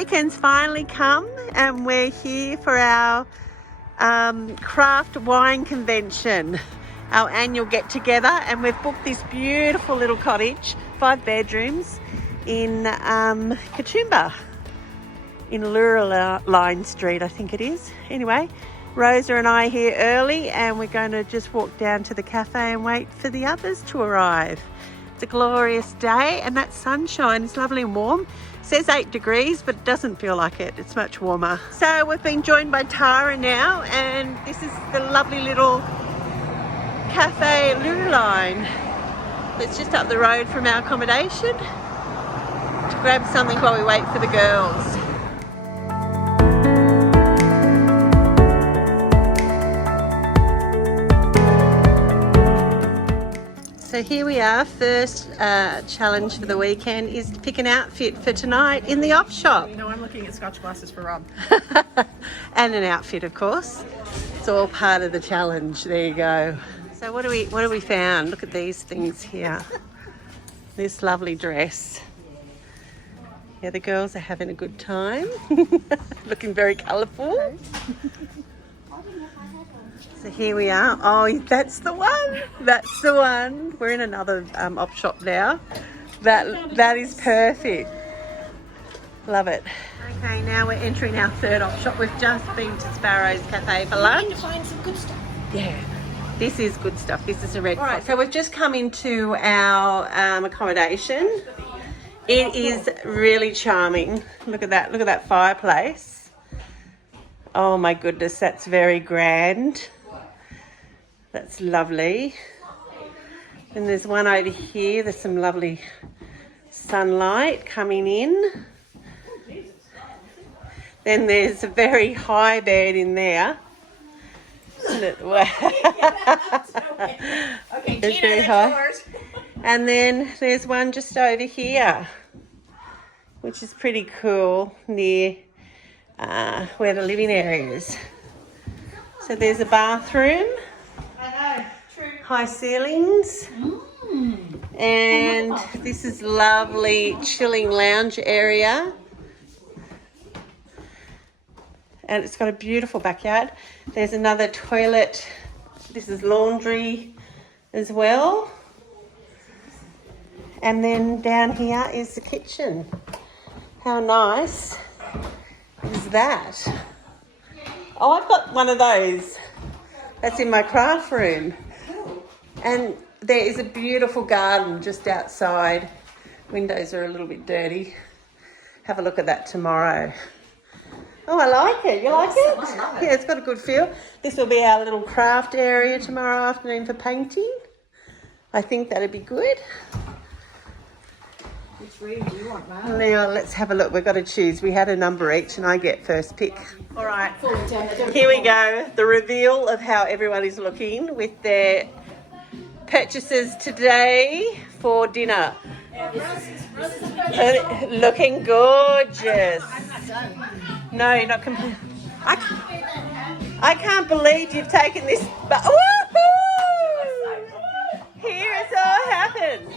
weekend's finally come and we're here for our craft wine convention, our annual get together, and we've booked this beautiful little cottage, 5 bedrooms in KATOOMBA in Lurline Street, I think it is. Anyway, Rosa and I are here early and we're going to just walk down to the cafe and wait for the others to arrive. It's a glorious day and that sunshine is lovely and warm. It says 8 degrees, but it doesn't feel like it. It's much warmer. So we've been joined by Tara now, and this is the lovely little cafe Lurline. It's just up the road from our accommodation to grab something while we wait for the girls. So here we are. First challenge for the weekend is to pick an outfit for tonight in the op shop. You know, I'm looking at Scotch glasses for Rob. And an outfit, of course. It's all part of the challenge. There you go. So what do we found? Look at these things here. This lovely dress. Yeah, the girls are having a good time. Looking very colourful. So here we are. Oh, that's the one. That's the one. We're in another op shop now. That is perfect. Love it. Okay, now we're entering our third op shop. We've just been to Sparrow's Cafe for lunch. We need to find some good stuff. Yeah, this is good stuff. This is a red. All right, so we've just come into our accommodation. It is really charming. Look at that. Look at that fireplace. Oh my goodness, that's very grand. That's lovely. And there's one over here. There's some lovely sunlight coming in. Then there's a very high bed in there. Isn't it? Okay, It's very high. And then there's one just over here, which is pretty cool, near where the living area is. So there's a bathroom. High ceilings. And this is lovely chilling lounge area. And it's got a beautiful backyard. There's another toilet. This is laundry as well. And then down here is the kitchen. How nice is that? Oh, I've got one of those. That's in my craft room. And there is a beautiful garden just outside. Windows are a little bit dirty. Have a look at that tomorrow. Oh, I like it. You like it? Yeah, it's got a good feel. This will be our little craft area tomorrow afternoon for painting. I think that'd be good. Which room do you want, Mark? Now, let's have a look. We've got to choose. We had a number each and I get first pick. All right. Here we go. The reveal of how everyone is looking with their purchases today for dinner. Looking gorgeous. No, you're not complete. I can't believe you've taken this. Woohoo! Here it's all happened.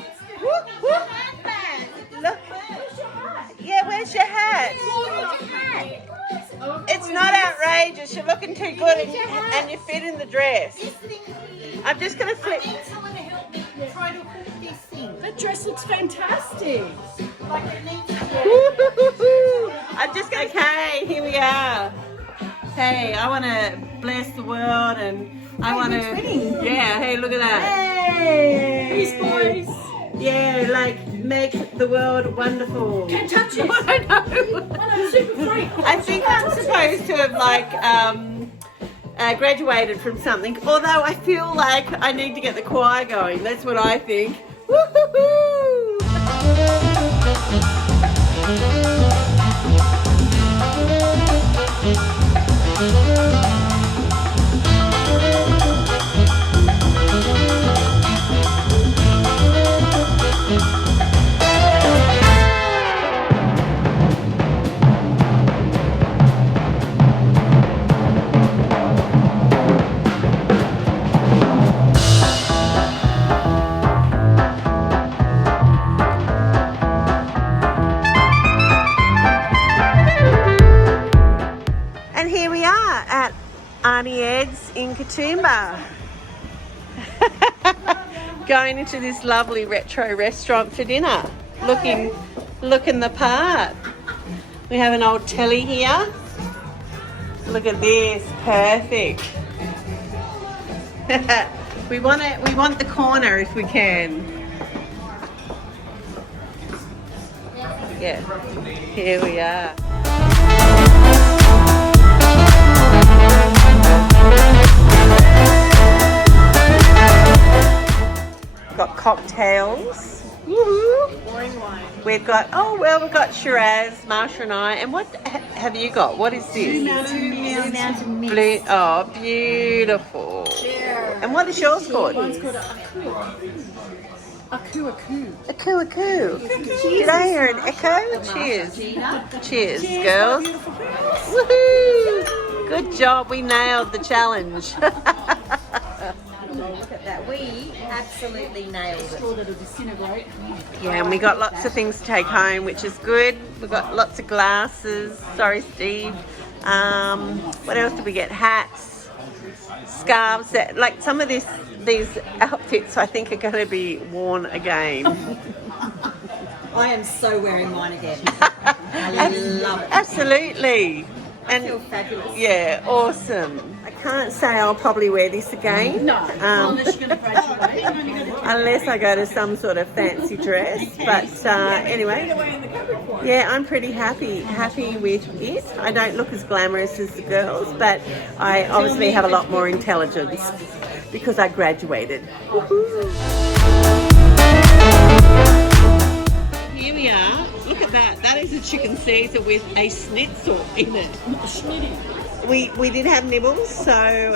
Look. Yeah, where's your hat? It's not outrageous. You're looking too good and you fit in the dress. I'm just going to flip. I need someone to help me try to hold this thing. That dress looks fantastic. Like it needs to. I'm just going to. Okay, here we are. Hey, I want to bless the world and I want to. Yeah, hey, look at that. Hey! Peace, boys. Yeah, like make the world wonderful. Can't touch it. I know. I'm super free. I think I'm supposed to have like graduated from something. Although I feel like I need to get the choir going. That's what I think. Woo-hoo-hoo! at Auntie Ed's in Katoomba. Going into this lovely retro restaurant for dinner. Looking the part. We have an old telly here. Look at this, perfect. We want the corner if we can. Yeah, here we are. Got cocktails. Woohoo! We've got we've got Shiraz, Marsha and I. And what have you got? What is this? Blue Mountain Mist. Blue, oh, beautiful. Yeah. And what is yours called? One's called Aku. Aku. Did I hear an echo? Cheers. Cheers, girls. Woohoo! Good job. We nailed the challenge. Look at that. We absolutely nailed it. Sure that it'll disintegrate. Yeah, and we got lots of things to take home, which is good. We got lots of glasses. Sorry, Steve. What else did we get? Hats, scarves. That like some of these outfits, I think, are going to be worn again. I am so wearing mine again. I love it. Absolutely. I feel fabulous. Yeah, awesome. I can't say I'll probably wear this again. No, unless you're going to graduate. Unless I go to some sort of fancy dress. But anyway, yeah, I'm pretty happy with it. I don't look as glamorous as the girls, but I obviously have a lot more intelligence because I graduated. Here we are. Look at that. That is a chicken Caesar with a schnitzel in it. We did have nibbles, so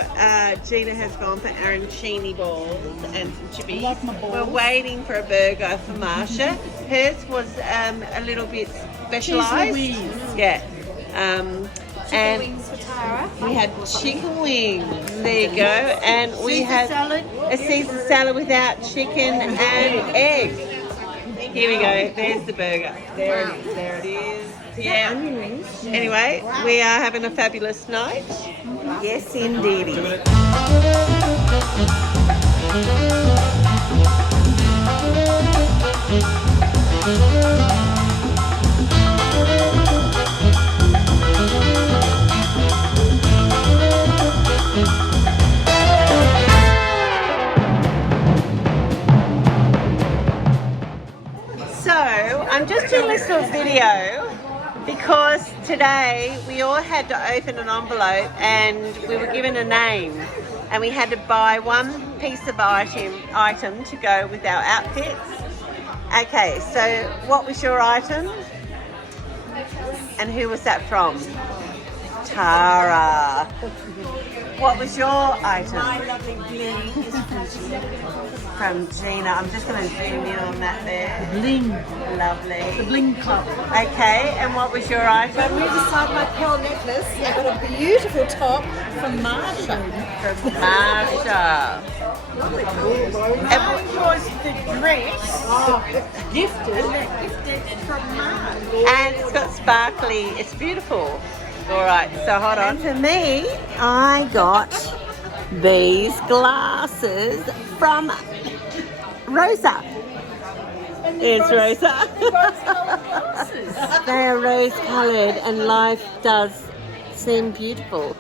Gina has gone for arancini balls and some chippies. I like my balls. We're waiting for a burger for Marsha. Hers was a little bit specialised. Cheese Louise. Yeah. And Wings for Tara. we had chicken wings. There you go. And we Caesar had salad. a Caesar salad without chicken and egg. Here we go. There's the burger. There it is. There it is. Yeah. Anyway, we are having a fabulous night. Yes, indeedy. So, I'm just doing this little video because today we all had to open an envelope and we were given a name and we had to buy one piece of item to go with our outfits. Okay, so what was your item? And who was that from? Tara. What was your item? My lovely bling is From Gina. I'm just going to zoom in on that there. Bling. Lovely. The Bling Club. Okay, and what was your item? I moved aside my pearl necklace. I got a beautiful top from Marsha. From Marsha. Mine was the dress. Gifted. Gifted from Marsha. And it's got sparkly. It's beautiful. All right, so hold on. For me, I got these glasses from Rosa. It's Rosa. They are rose-coloured and life does seem beautiful.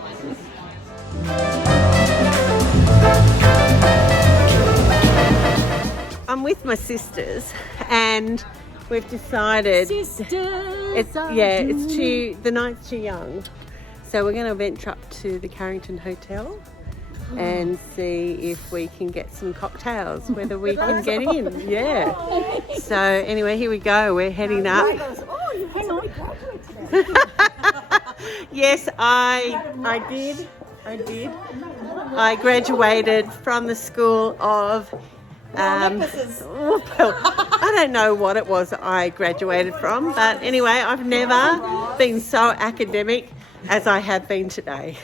I'm with my sisters and we've decided the night's too young. So we're going to venture up to the Carrington Hotel and see if we can get some cocktails, whether we can get in. Yeah. So anyway, here we go. We're heading up. Hang on. Today. Yes, I did. I graduated from the School of well, I don't know what it was I graduated from, but anyway, I've never been so academic as I have been today.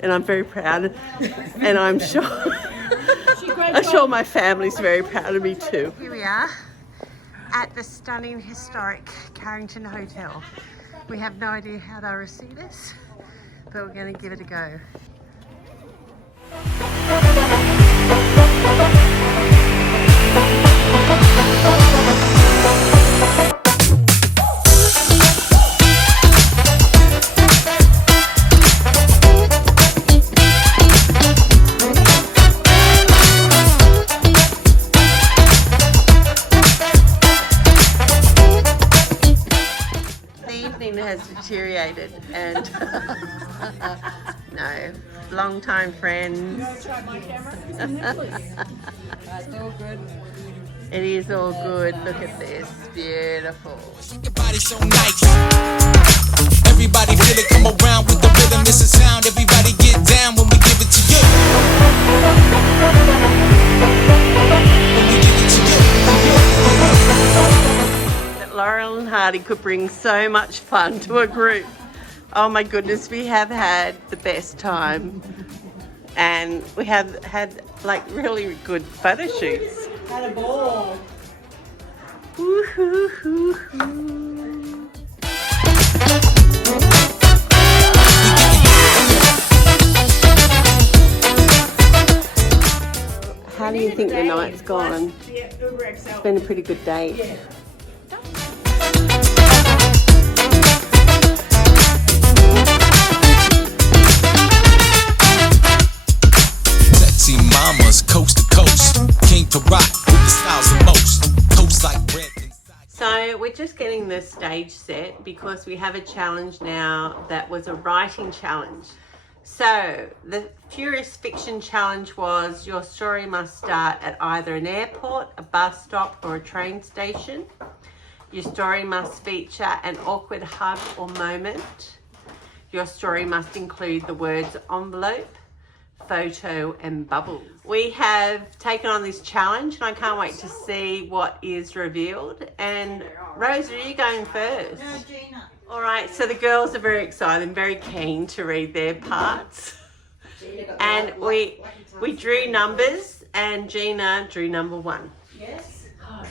And I'm very proud, and I'm sure my family's very proud of me too. Here we are at the stunning, historic Carrington Hotel. We have no idea how they'll receive us, so we're going to give it a go. Has deteriorated and no, long time friends. It's all good. It is all good. Look at this, beautiful. Your body's so nice. Everybody feel it, come around with the rhythm, it's a sound. Everybody get down when we give it to you. When we give it to you. Laurel and Hardy could bring so much fun to a group. Oh my goodness, we have had the best time. And we have had like really good photo shoots. Had a ball. Woo-hoo-hoo-hoo. How do you think the night's gone? It's been a pretty good day. Yeah. Sexy mamas coast to coast, king to rock with the styles the most, toast like bread. So we're just getting the stage set because we have a challenge now that was a writing challenge. So the Furious Fiction Challenge was your story must start at either an airport, a bus stop or a train station. Your story must feature an awkward hug or moment. Your story must include the words envelope, photo and bubbles. We have taken on this challenge and I can't wait to see what is revealed. And Rose, are you going first? No, Gina. All right, so the girls are very excited and very keen to read their parts. And we drew numbers and Gina drew number 1. Yes. Hi.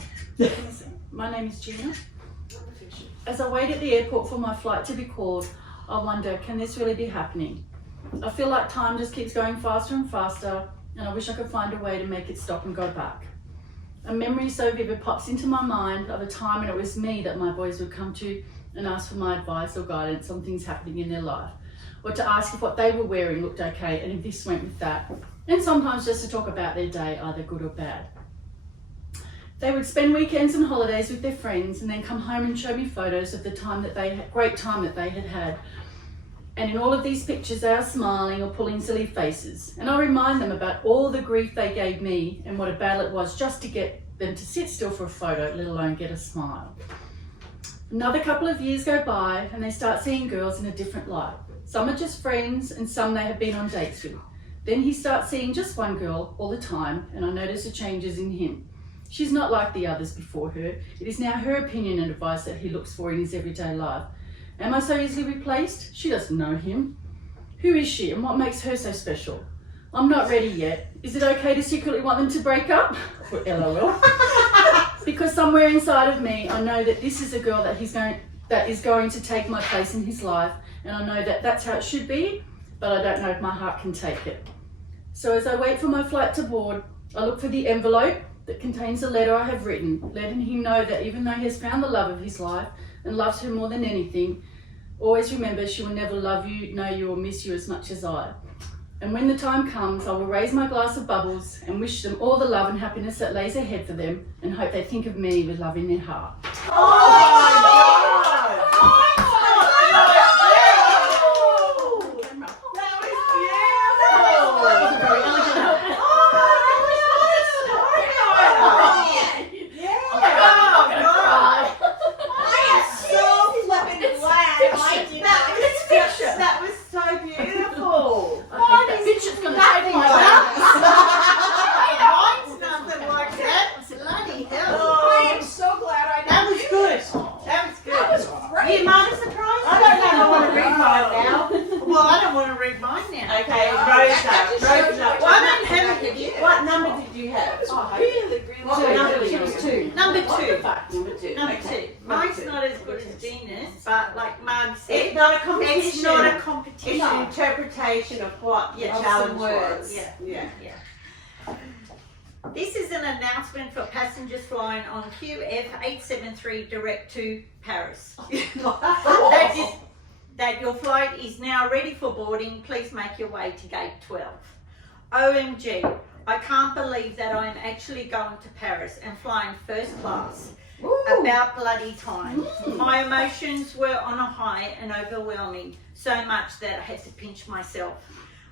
My name is Gina. As I wait at the airport for my flight to be called, I wonder, can this really be happening? I feel like time just keeps going faster and faster, and I wish I could find a way to make it stop and go back. A memory so vivid pops into my mind of a time when it was me that my boys would come to and ask for my advice or guidance on things happening in their life, or to ask if what they were wearing looked okay and if this went with that, and sometimes just to talk about their day, either good or bad. They would spend weekends and holidays with their friends and then come home and show me photos of the time that they had, great time that they had had. And in all of these pictures, they are smiling or pulling silly faces. And I remind them about all the grief they gave me and what a battle it was just to get them to sit still for a photo, let alone get a smile. Another couple of years go by and they start seeing girls in a different light. Some are just friends and some they have been on dates with. Then he starts seeing just one girl all the time and I notice the changes in him. She's not like the others before her. It is now her opinion and advice that he looks for in his everyday life. Am I so easily replaced? She doesn't know him. Who is she and what makes her so special? I'm not ready yet. Is it okay to secretly want them to break up? LOL. Because somewhere inside of me, I know that this is a girl that is going to take my place in his life, and I know that that's how it should be, but I don't know if my heart can take it. So as I wait for my flight to board, I look for the envelope that contains the letter I have written, letting him know that even though he has found the love of his life and loves her more than anything, always remember she will never love you, know you, or miss you as much as I. And when the time comes, I will raise my glass of bubbles and wish them all the love and happiness that lays ahead for them and hope they think of me with love in their heart. Oh my God! That was so beautiful. Richard's going to take my glass. Mine's nothing like that. Bloody hell. Oh, I am so glad I that was good. That was good. That was great. You mind a surprise? I don't know if I want to read mine now. Well, I don't want to read mine now. Okay, Rosa. Well, I don't have it. What number did you have? Number 2. Number 2. Number 2. Mine's not as good as Gina's, but like Marg said, it's not a competition. It's not a competition. finished an interpretation of what the Yeah, of challenge some words. was. Yeah. This is an announcement for passengers flying on QF 873 direct to Paris. that your flight is now ready for boarding. Please make your way to gate 12. OMG, I can't believe that I am actually going to Paris and flying first class. About bloody time. My emotions were on a high and overwhelming, so much that I had to pinch myself.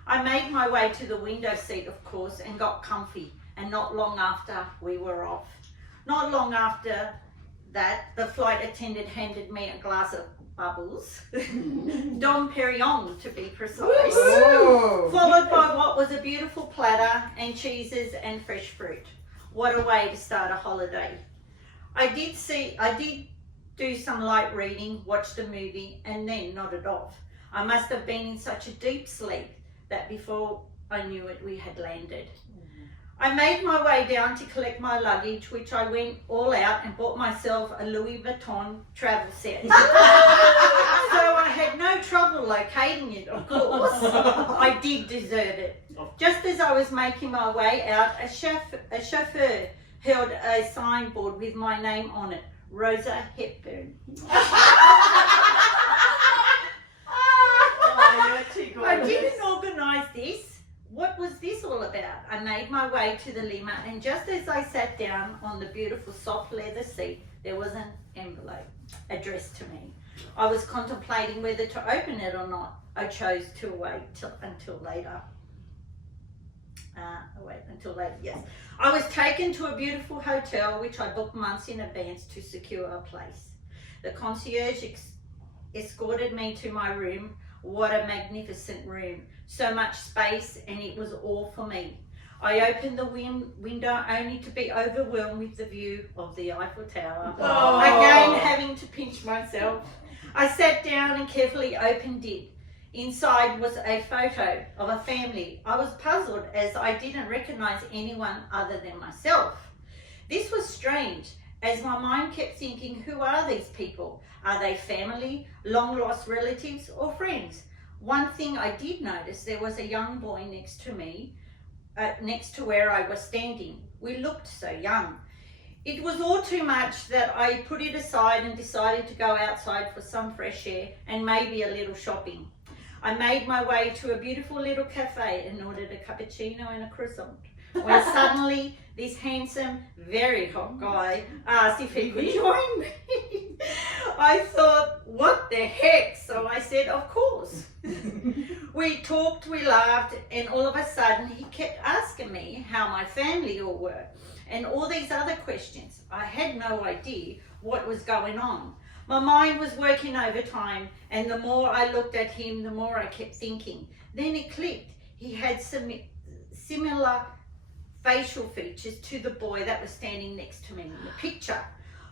I made my way to the window seat, of course, and got comfy, and not long after we were off. Not long after that, the flight attendant handed me a glass of bubbles, Dom Perignon to be precise, followed by what was a beautiful platter and cheeses and fresh fruit. What a way to start a holiday. I did do some light reading, watched a movie, and then nodded off. I must have been in such a deep sleep that before I knew it, we had landed. I made my way down to collect my luggage, which I went all out and bought myself a Louis Vuitton travel set. So I had no trouble locating it, of course. I did deserve it. Just as I was making my way out, a chauffeur held a signboard with my name on it, Rosa Hepburn. I didn't organise this. What was this all about? I made my way to the limo, and just as I sat down on the beautiful soft leather seat, there was an envelope addressed to me. I was contemplating whether to open it or not. I chose to wait until later. Yes. I was taken to a beautiful hotel, which I booked months in advance to secure a place. The concierge escorted me to my room. What a magnificent room. So much space, and it was all for me. I opened the window only to be overwhelmed with the view of the Eiffel Tower. Again, having to pinch myself. I sat down and carefully opened it. Inside was a photo of a family. I was puzzled as I didn't recognize anyone other than myself. This was strange, as my mind kept thinking, who are these people? Are they family, long-lost relatives, or friends? One thing I did notice, there was a young boy next to me, next to where I was standing. We looked so young. It was all too much that I put it aside and decided to go outside for some fresh air and maybe a little shopping. I made my way to a beautiful little cafe and ordered a cappuccino and a croissant, when suddenly this handsome, very hot guy asked if he could join me. I thought, what the heck? So I said, of course. We talked, we laughed, and all of a sudden he kept asking me how my family all were and all these other questions. I had no idea what was going on. My mind was working overtime, and the more I looked at him, the more I kept thinking. Then it clicked. He had some similar facial features to the boy that was standing next to me in the picture.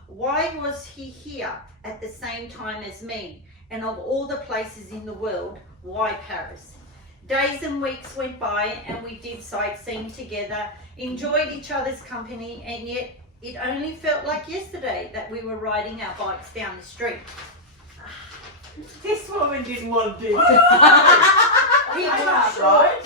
Why was he here at the same time as me? And of all the places in the world, why Paris? Days and weeks went by, and we did sightseeing together, enjoyed each other's company, and yet it only felt like yesterday that we were riding our bikes down the street. This woman didn't want to do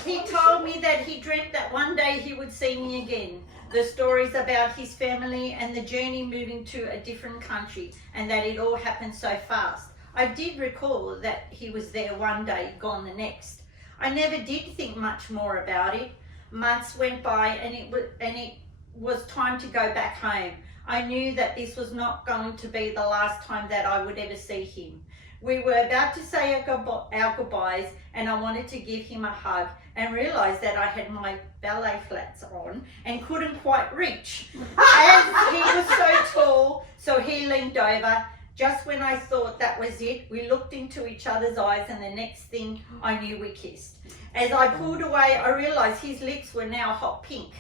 He told me that he dreamt that one day he would see me again. The stories about his family and the journey moving to a different country, and that it all happened so fast. I did recall that he was there one day, gone the next. I never did think much more about it. Months went by, and it was time to go back home. I knew that this was not going to be the last time that I would ever see him. We were about to say our goodbyes, and I wanted to give him a hug and realised that I had my ballet flats on and couldn't quite reach. As he was so tall, so he leaned over. Just when I thought that was it, we looked into each other's eyes, and the next thing I knew, we kissed. As I pulled away, I realised his lips were now hot pink.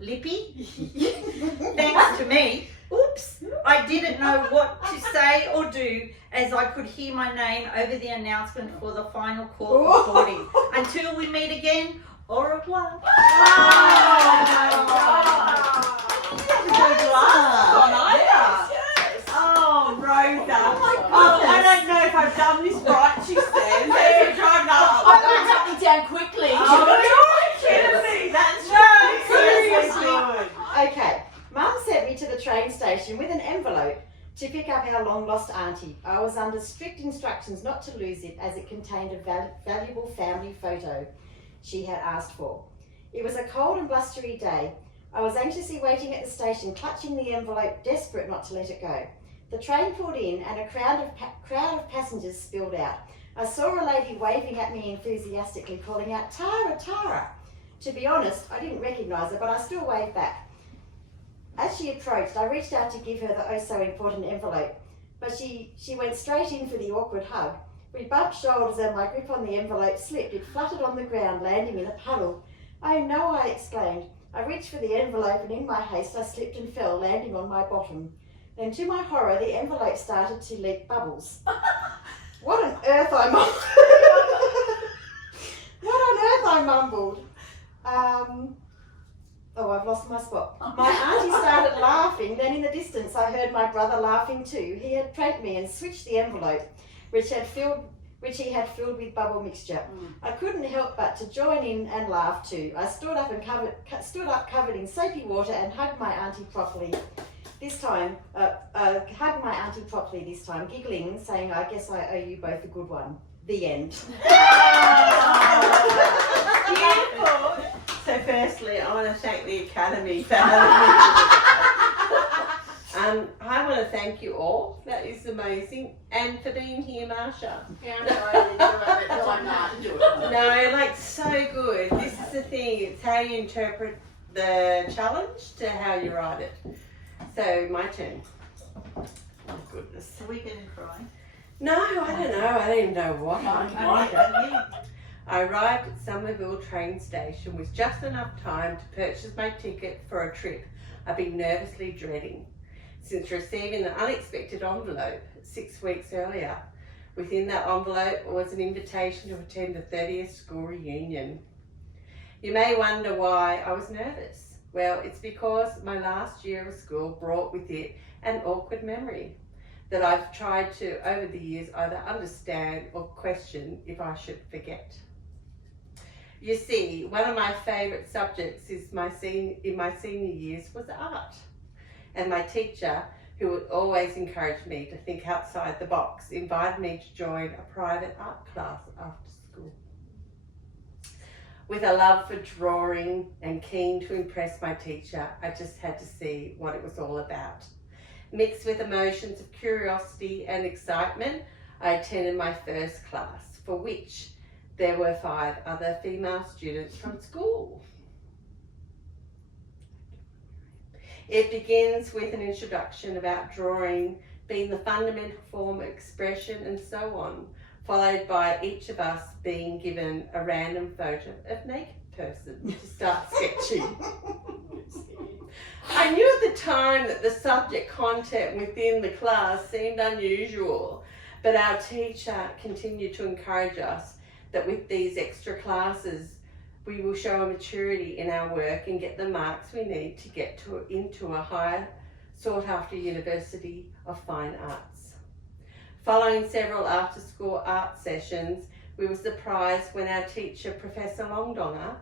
Lippy? Thanks to me. Oops, I didn't know what to say or do, as I could hear my name over the announcement for the final call of boarding. Until we meet again, au revoir. Oh, Rosa. Oh, I don't know if I've done this right, she says. As we're driving up, to pick up our long-lost auntie. I was under strict instructions not to lose it as it contained a valuable family photo she had asked for. It was a cold and blustery day. I was anxiously waiting at the station, clutching the envelope, desperate not to let it go. The train pulled in and a crowd of passengers spilled out. I saw a lady waving at me enthusiastically, calling out, "Tara, Tara." To be honest, I didn't recognise her, but I still waved back. As she approached, I reached out to give her the oh-so-important envelope, but she went straight in for the awkward hug. We bumped shoulders and my grip on the envelope slipped. It fluttered on the ground, landing in a puddle. "Oh no," I exclaimed. I reached for the envelope and in my haste I slipped and fell, landing on my bottom. Then to my horror, the envelope started to leak bubbles. What on earth I mumbled. What on earth I mumbled. Oh, I've lost my spot. My auntie started laughing. Then in the distance, I heard my brother laughing too. He had pranked me and switched the envelope, which he had filled with bubble mixture. I couldn't help but to join in and laugh too. I stood up covered in soapy water and hugged my auntie properly. This time, giggling, saying, "I guess I owe you both a good one." The end. Beautiful. So firstly, I want to thank the Academy for having me. I want to thank you all. That is amazing. And for being here, Marsha. Yeah, I'm not. No, like so good. This is the thing. It's how you interpret the challenge to how you write it. So my turn. Oh goodness. Are we going to cry? No, I don't know. I don't even know what I'm writing. I arrived at Somerville train station with just enough time to purchase my ticket for a trip I've been nervously dreading since receiving an unexpected envelope 6 weeks earlier. Within that envelope was an invitation to attend the 30th school reunion. You may wonder why I was nervous. Well, it's because my last year of school brought with it an awkward memory that I've tried to, over the years, either understand or question if I should forget. You see, one of my favourite subjects in my senior years was art. And my teacher, who would always encourage me to think outside the box, invited me to join a private art class after school. With a love for drawing and keen to impress my teacher, I just had to see what it was all about. Mixed with emotions of curiosity and excitement, I attended my first class, for which there were 5 other female students from school. It begins with an introduction about drawing being the fundamental form of expression and so on, followed by each of us being given a random photo of a naked person to start sketching. I knew at the time that the subject content within the class seemed unusual, but our teacher continued to encourage us that with these extra classes, we will show a maturity in our work and get the marks we need to get into a higher sought after University of Fine Arts. Following several after school art sessions, we were surprised when our teacher, Professor Longdonger,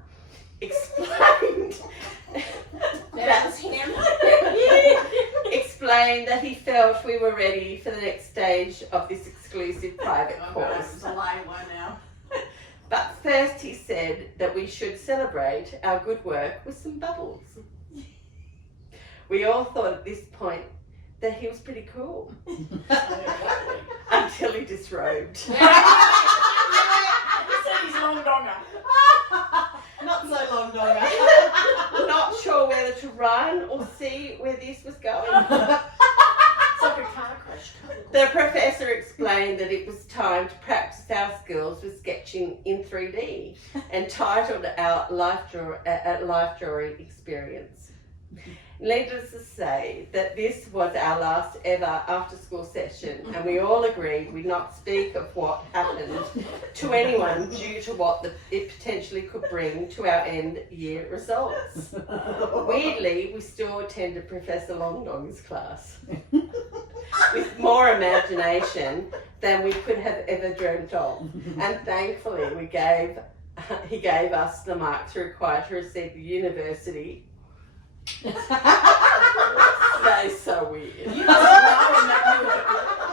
explained explained that he felt we were ready for the next stage of this exclusive private course. It's a lame one now. But first he said that we should celebrate our good work with some bubbles. We all thought at this point that he was pretty cool. Until he disrobed. He said he's long donger. Not so long, Donna. Not sure whether to run or see where this was going. It's like a car crash. The professor explained that it was time to practice our skills with sketching in 3D and titled our life drawing experience. Needless to say that this was our last ever after school session, and we all agreed we'd not speak of what happened to anyone due to what it potentially could bring to our end year results. Weirdly, we still attended Professor Longdong's class with more imagination than we could have ever dreamt of, and thankfully he gave us the marks required to receive the university That is so weird.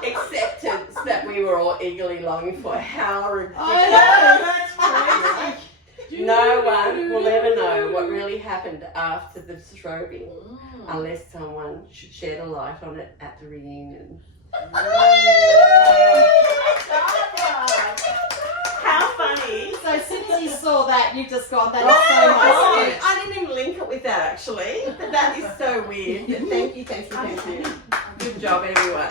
Acceptance that we were all eagerly longing for. How ridiculous. I know, No one will ever know what really happened after the strobing unless someone should shed a light on it at the reunion. How funny. So as soon as you saw that, you've just gone, that is so nice. I didn't even link it with that actually, but that is so weird. Thank you. Good job, everyone.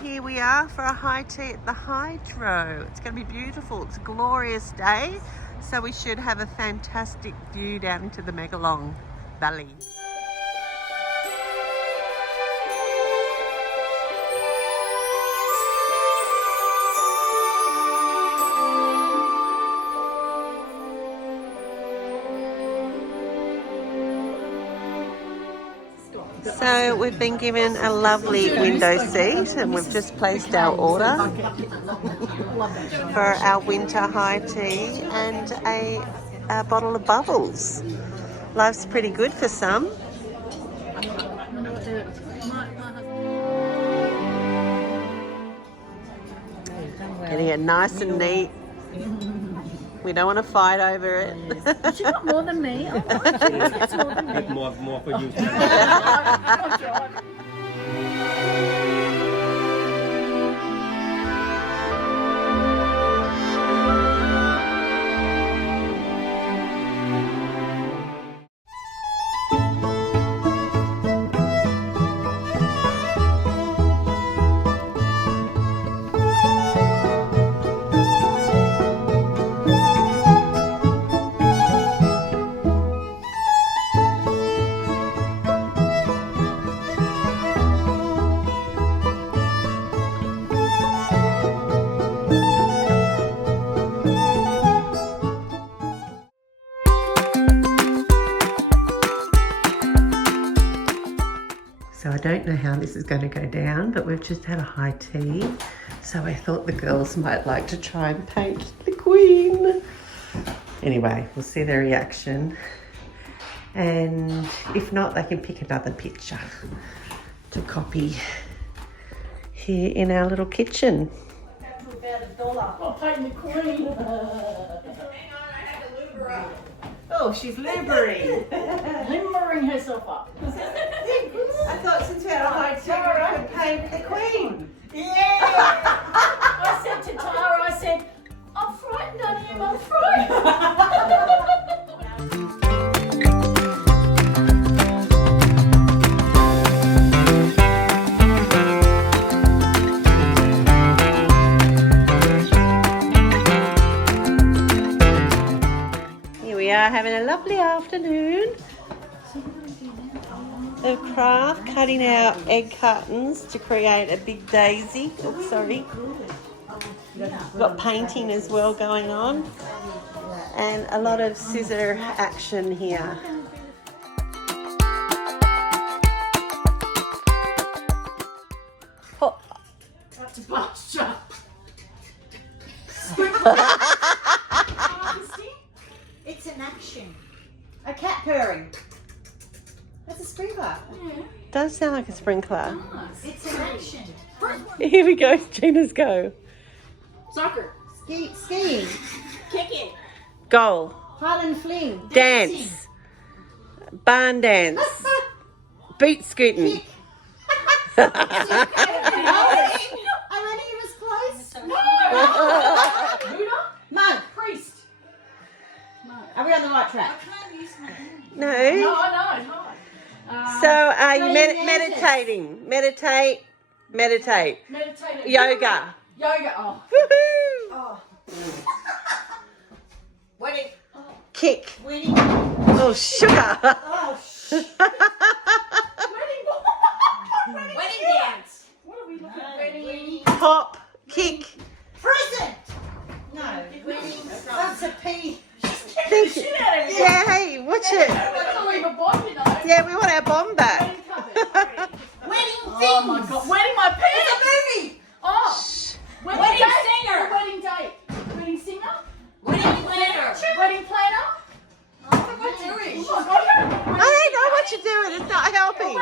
Here we are for a high tea at the Hydro. It's going to be beautiful. It's a glorious day, so we should have a fantastic view down into the Megalong Valley. So we've been given a lovely window seat and we've just placed our order for our winter high tea and a bottle of bubbles. Life's pretty good for some. Getting it nice and neat. We don't want to fight over it. Yes. You got more than me. Oh, it's more than me. More for you. So I don't know how this is going to go down, but we've just had a high tea. So I thought the girls might like to try and paint the Queen. Anyway, we'll see their reaction. And if not, they can pick another picture to copy here in our little kitchen. Oh, painting the Queen. Oh, she's limbering. Limbering herself up. I thought since we had a high tea, we could paint the Queen. Yeah! I said to Tara, I said, I'm frightened on him, I'm frightened. Here we are having a lovely afternoon of craft, cutting out egg cartons to create a big daisy. Oops, sorry. Got painting as well going on and a lot of scissor action here. Oh. That's a pasture. It's an action. A cat purring. That's a sprinkler. Does sound like a sprinkler. It's an action. Here we go, Gina's go. Soccer. Skiing. Kicking. Goal. Highland fling. Dance. Barn dance. Boot scooting. I only was close. Buddha? Monk. Priest. Are we on the right track? No. No, I know, it's hard. So are you Praying meditating? Meditate. Meditating. Yoga. Yoga. Oh. Woohoo. Wedding. Kick. Wedding. Oh, sugar. Wedding dance. What are we looking at? Wedding. Pop. Kick. Present. No. Wedding. That's a P. Think it. Yeah, hey, watch it. That's all we've a bomb, you know. Yeah, we want our bomb back. Wedding cupboard. Wedding Oh things. my god. Wedding my pants. It's a movie. Oh. Wedding date singer. or wedding date. Wedding singer. Wedding planner. Wedding planner. What am I doing? Oh my god. I don't know what you're doing. It's not helping.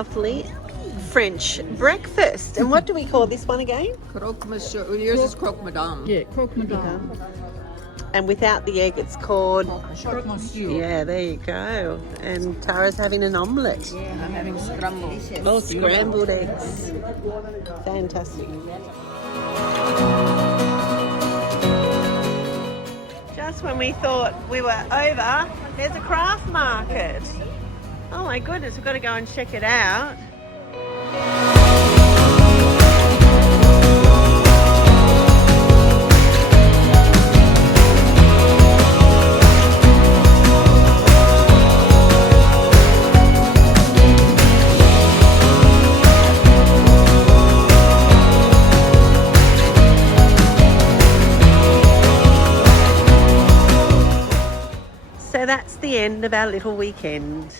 lovely French breakfast. And what do we call this one again? Croque monsieur. Yours is croque madame. Yeah, croque madame. And without the egg, it's called... Croque monsieur. Yeah, there you go. And Tara's having an omelette. I'm having scrambled. Oh, scrambled eggs. Fantastic. Just when we thought we were over, there's a craft market. Oh my goodness, we've got to go and check it out. So that's the end of our little weekend.